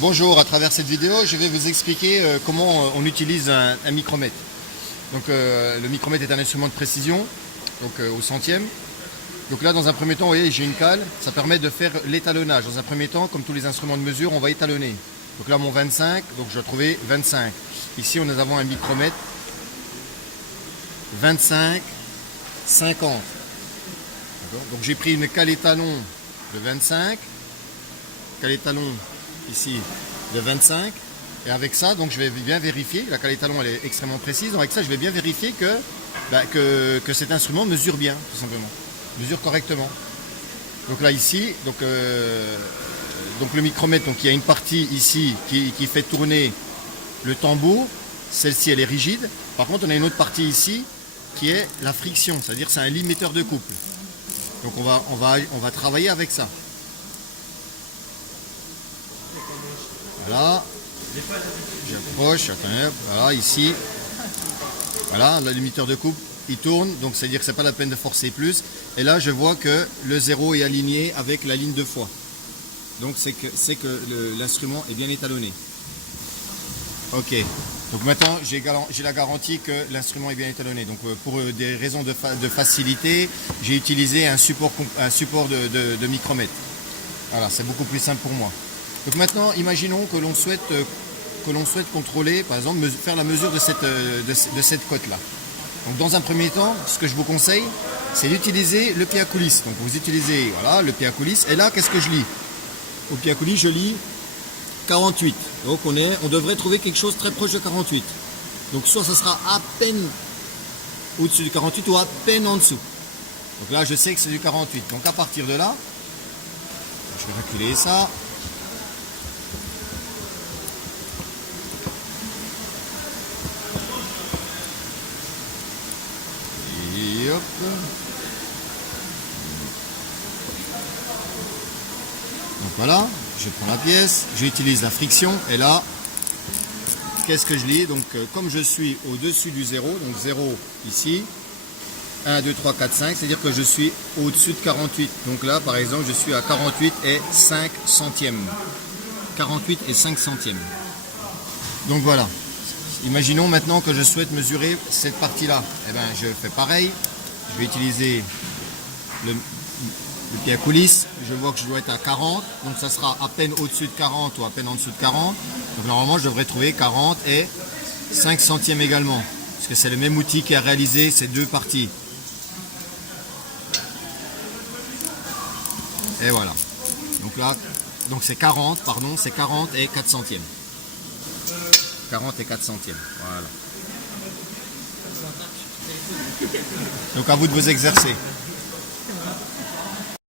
Bonjour, à travers cette vidéo, je vais vous expliquer comment on utilise un micromètre. Donc le micromètre est un instrument de précision, donc au centième. Donc là, dans un premier temps, vous voyez, j'ai une cale, ça permet de faire l'étalonnage. Dans un premier temps, comme tous les instruments de mesure, on va étalonner. Donc là, mon 25, donc je dois trouver 25. Ici, nous avons un micromètre 25, 50. Donc j'ai pris une cale étalon de 25, cale étalon ici de 25, et avec ça, donc je vais bien vérifier, la cale étalon elle est extrêmement précise, donc avec ça je vais bien vérifier que cet instrument mesure bien, tout simplement, mesure correctement. Donc là ici, donc le micromètre, donc il y a une partie ici qui fait tourner le tambour, celle-ci elle est rigide, par contre on a une autre partie ici qui est la friction, c'est-à-dire c'est un limiteur de couple. Donc on va travailler avec ça. Voilà, j'approche, voilà, ici, voilà, le limiteur de couple, il tourne, donc c'est-à-dire que c'est pas la peine de forcer plus. Et là, je vois que le 0 est aligné avec la ligne de fois. Donc c'est que l'instrument est bien étalonné. Ok, donc maintenant j'ai la garantie que l'instrument est bien étalonné. Donc pour des raisons de facilité, j'ai utilisé un support de micromètre. Voilà, c'est beaucoup plus simple pour moi. Donc maintenant, imaginons que l'on souhaite contrôler, par exemple, faire la mesure de cette cote-là. Donc dans un premier temps, ce que je vous conseille, c'est d'utiliser le pied à coulisse. Donc vous utilisez voilà, le pied à coulisse. Et là, qu'est-ce que je lis? Au pied à coulisse, je lis 48. Donc on devrait trouver quelque chose très proche de 48. Donc soit ça sera à peine au-dessus du 48 ou à peine en dessous. Donc là, je sais que c'est du 48. Donc à partir de là, je vais reculer ça. Et hop. Donc voilà, je prends la pièce, j'utilise la friction et là, qu'est-ce que je lis? Donc comme je suis au-dessus du 0, donc 0 ici, 1, 2, 3, 4, 5, c'est-à-dire que je suis au-dessus de 48. Donc là, par exemple, je suis à 48 et 5 centièmes. 48 et 5 centièmes. Donc voilà. Imaginons maintenant que je souhaite mesurer cette partie-là. Eh bien, je fais pareil. Je vais utiliser le pied à coulisse. Je vois que je dois être à 40. Donc ça sera à peine au-dessus de 40 ou à peine en dessous de 40. Donc normalement, je devrais trouver 40 et 5 centièmes également. Parce que c'est le même outil qui a réalisé ces deux parties. Et voilà. Donc là, donc c'est 40, pardon, c'est 40 et 4 centièmes. 40 et 4 centièmes, voilà. Donc à vous de vous exercer.